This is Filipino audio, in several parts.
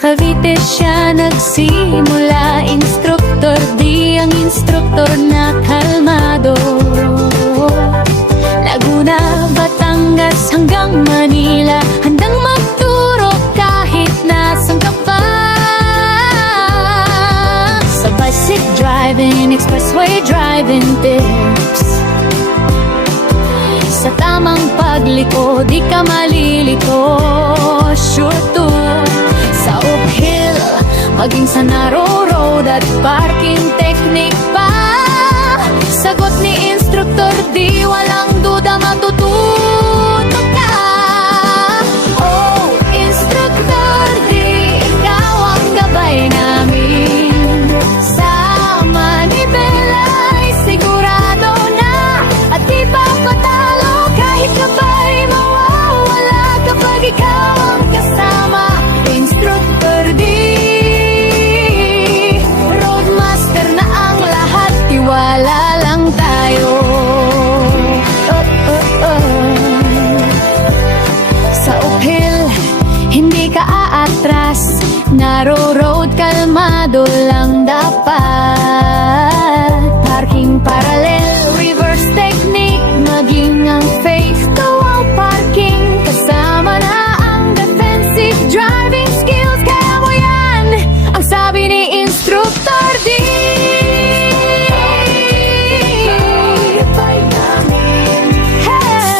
Cavite siya nagsimula, instruktor, di ang instruktor na kalmado. Laguna, Batangas hanggang Manila, handang magturo kahit nasan ka pa. Sa bicycle driving, expressway driving tips, sa tamang pagliko, di ka malilito. Sure to, sa uphill, maging sa narrow road at parking technique pa. Sagot ni instruktor, di walang duda matututo ka. Oh, instruktor, di ikaw ang gabay namin. Sa manibela ay sigurado na, at di papatalo kahit kapay mawawala kapag ikaw ang kasama. Instruktor, di roadmaster na ang lahat, tiwala lang tayo. Sa uphill, hindi ka aatras, narrow road, kalmado lang dapat. Parking parallel, reverse technique, maging ang face to wall parking, kasama na ang defensive driving skills. Kaya mo yan, ang sabi ni instruktor, di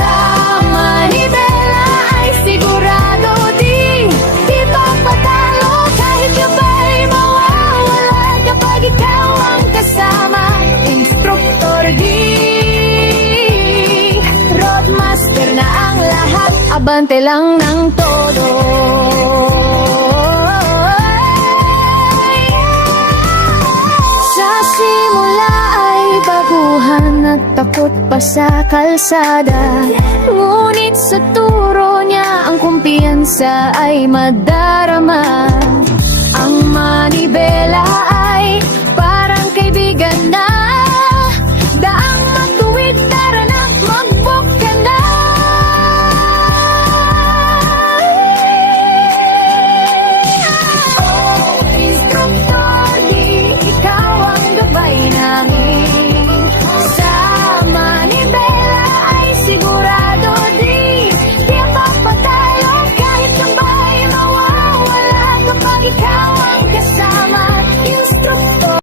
sa manibela ay sigurado, di papatalo kahit kapay mawawala kapag ikaw ang kasama. Instruktor, di roadmaster na ang lahat, abante lang ng todo. Sa simula ay baguhan at takot pa sa kalsada, ngunit sa turo niya ang kumpiyansa ay madarama. Ang manibela